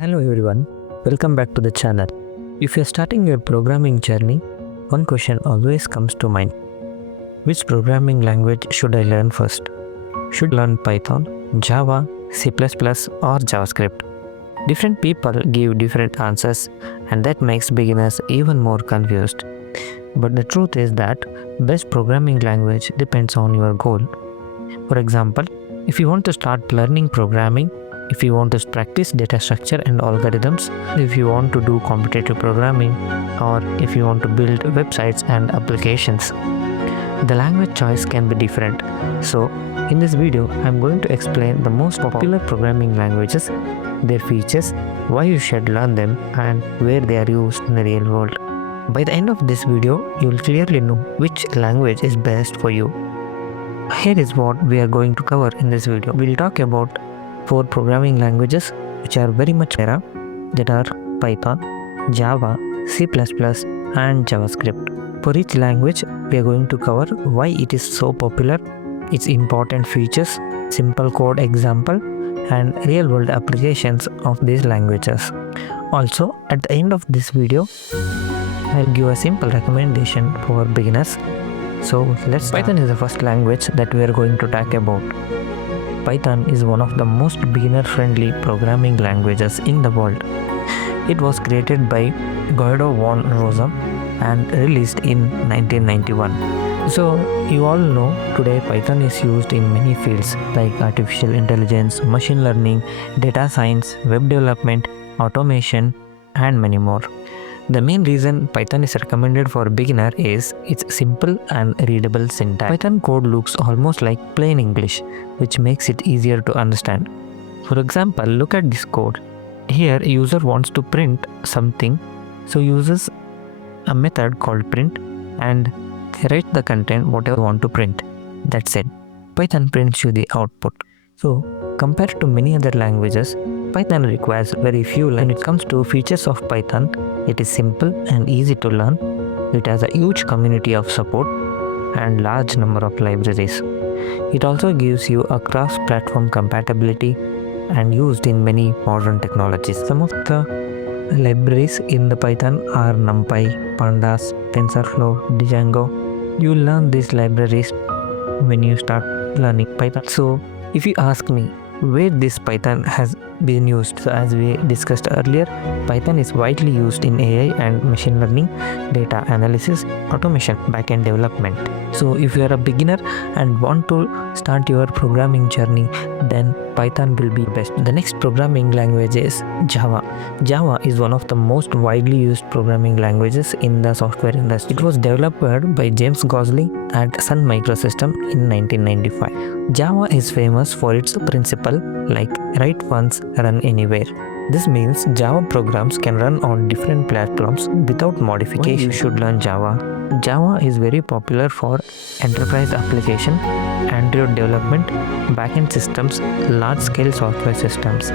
Hello everyone, welcome back to the channel. If you're starting your programming journey, one question always comes to mind. Which programming language should I learn first? Should I learn Python, Java, C++ or JavaScript? Different people give different answers and that makes beginners even more confused. But the truth is that best programming language depends on your goal. For example, if you want to start learning programming, if you want to practice data structure and algorithms, if you want to do competitive programming, or if you want to build websites and applications, the language choice can be different. So, in this video, I'm going to explain the most popular programming languages, their features, why you should learn them, and where they are used in the real world. By the end of this video, you'll clearly know which language is best for you. Here is what we are going to cover in this video. We'll talk about 4 programming languages which are very much rare, that are Python, Java, C++ and JavaScript. For each language, we are going to cover why it is so popular, its important features, simple code example, and real-world applications of these languages. Also, at the end of this video, I'll give a simple recommendation for beginners. So let's start. Python is the first language that we are going to talk about. Python is one of the most beginner-friendly programming languages in the world. It was created by Guido van Rossum and released in 1991. So you all know today Python is used in many fields like artificial intelligence, machine learning, data science, web development, automation, and many more. The main reason Python is recommended for beginner is its simple and readable syntax. Python code looks almost like plain English, which makes it easier to understand. For example, look at this code. Here, user wants to print something, so uses a method called print and write the content whatever you want to print. That's it. Python prints you the output. So, compared to many other languages, Python requires very few lines. When it comes to features of Python, it is simple and easy to learn. It has a huge community of support and large number of libraries. It also gives you a cross-platform compatibility and used in many modern technologies. Some of the libraries in the Python are NumPy, Pandas, TensorFlow, Django. You will learn these libraries when you start learning Python. So, if you ask me where this Python has been used, so as we discussed earlier, Python is widely used in AI and machine learning, data analysis, automation, backend development. So if you are a beginner and want to start your programming journey, then Python will be best. The next programming language is Java. Java is one of the most widely used programming languages in the software industry. It was developed by James Gosling at Sun Microsystems in 1995. Java is famous for its principle like write once, run anywhere. This means Java programs can run on different platforms without modification. Why you should learn Java? Java is very popular for enterprise application, Android development, backend systems, large-scale software systems.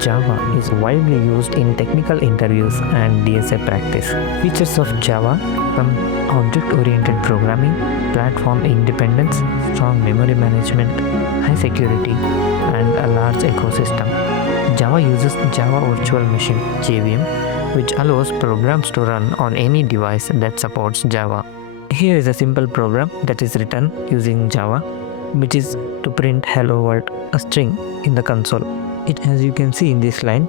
Java is widely used in technical interviews and DSA practice. Features of Java from object-oriented programming, platform independence, strong memory management, high security, and a large ecosystem. Java uses Java Virtual Machine (JVM), which allows programs to run on any device that supports Java. Here is a simple program that is written using Java, which is to print hello world, a string in the console. As you can see in this line,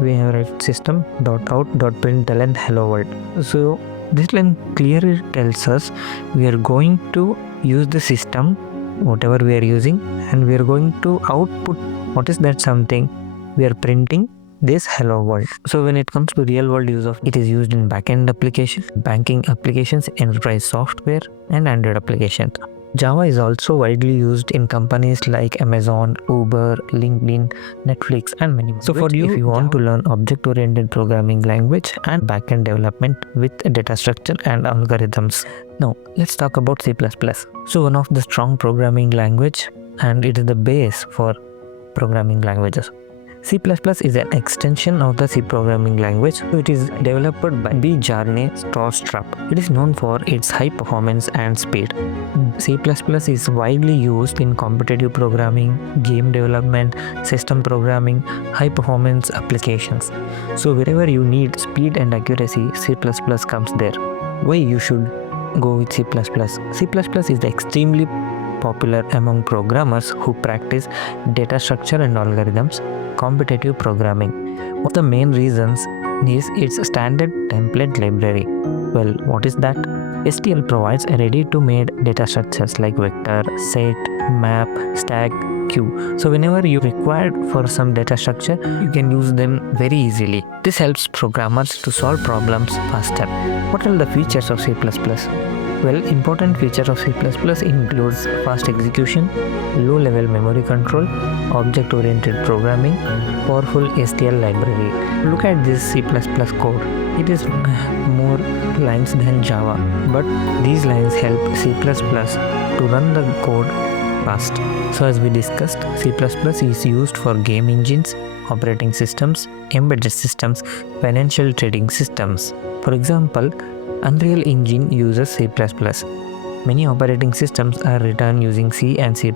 we have write system.out.println hello world. So this line clearly tells us we are going to use the system, whatever we are using, and we are going to output what is that something we are printing this hello world. So when it comes to real world use of it is used in backend applications, banking applications, enterprise software, and Android applications. Java is also widely used in companies like Amazon, Uber, LinkedIn, Netflix, and many more. So for you, if you want to learn object-oriented programming language and backend development with data structure and algorithms. Now, let's talk about C++. So one of the strong programming language, and it is the base for programming languages. C++ is an extension of the C programming language. It is developed by B. Jarney Stroustrup. It is known for its high performance and speed. C++ is widely used in competitive programming, game development, system programming, high performance applications. So wherever you need speed and accuracy, C++ comes there. Why you should go with C++? C++ is extremely popular among programmers who practice data structure and algorithms, competitive programming. One of the main reasons is its standard template library. Well, what is that? STL provides ready-to-made data structures like vector, set, map, stack, queue. So whenever you require for some data structure, you can use them very easily. This helps programmers to solve problems faster. What are the features of C++? Well, important feature of C++ includes fast execution, low-level memory control, object-oriented programming, powerful STL library. Look at this C++ code. It is more lines than Java, but these lines help C++ to run the code fast. So as we discussed, C++ is used for game engines, operating systems, embedded systems, financial trading systems. For example, Unreal Engine uses C++. Many operating systems are written using C and C++,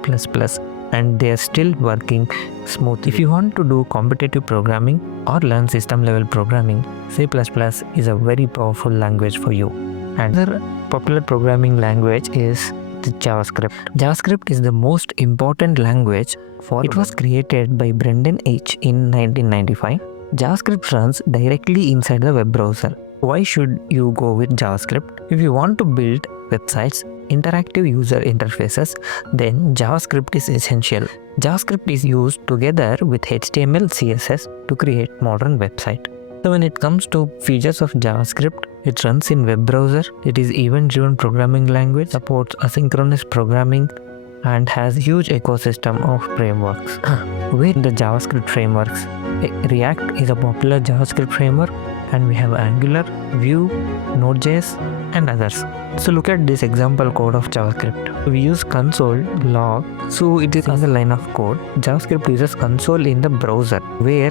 and they are still working smoothly. If you want to do competitive programming or learn system level programming, C++ is a very powerful language for you. Another popular programming language is the JavaScript. JavaScript is the most important language for it was created by Brendan H. in 1995. JavaScript runs directly inside the web browser. Why should you go with JavaScript? If you want to build websites, interactive user interfaces, then JavaScript is essential. JavaScript is used together with HTML, CSS to create modern website. So when it comes to features of JavaScript, it runs in web browser, it is event-driven programming language, supports asynchronous programming, and has huge ecosystem of frameworks. With the JavaScript frameworks, React is a popular JavaScript framework, and we have Angular, Vue, Node.js, and others. So look at this example code of JavaScript. We use console log, so it is in the line of code. JavaScript uses console in the browser, where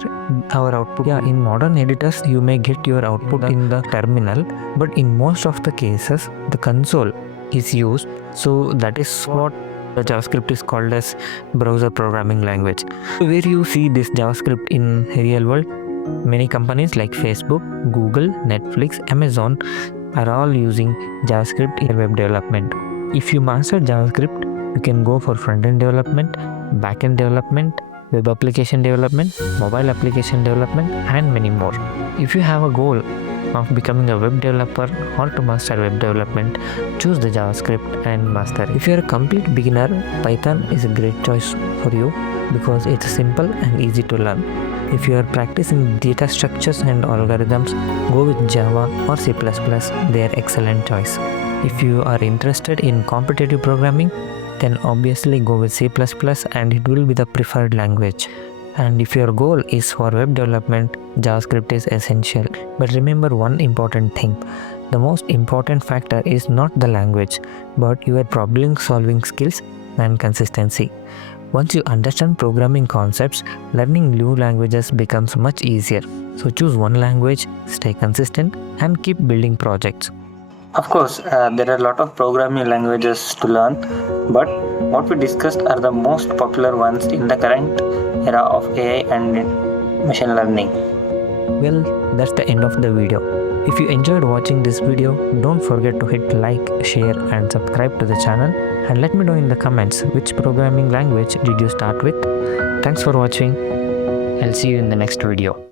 our output. In modern editors, you may get your output in the terminal, but in most of the cases, the console is used. So that is what the JavaScript is called as browser programming language. Where you see this JavaScript in real world, many companies like Facebook, Google, Netflix, Amazon are all using JavaScript in web development. If you master JavaScript, you can go for front-end development, back-end development, web application development, mobile application development, and many more. If you have a goal of becoming a web developer or to master web development, choose the JavaScript and master. If you are a complete beginner, Python is a great choice for you because it's simple and easy to learn. If you are practicing data structures and algorithms, go with Java or C++. They are excellent choice. If you are interested in competitive programming, then obviously go with C++ and it will be the preferred language. And if your goal is for web development, JavaScript is essential. But remember one important thing. The most important factor is not the language, but your problem solving skills and consistency. Once you understand programming concepts, learning new languages becomes much easier. So choose one language, stay consistent, and keep building projects. Of course, there are a lot of programming languages to learn, but what we discussed are the most popular ones in the current era of AI and machine learning. Well, that's the end of the video. If you enjoyed watching this video, don't forget to hit like, share, and subscribe to the channel. And let me know in the comments which programming language did you start with. Thanks for watching. I'll see you in the next video.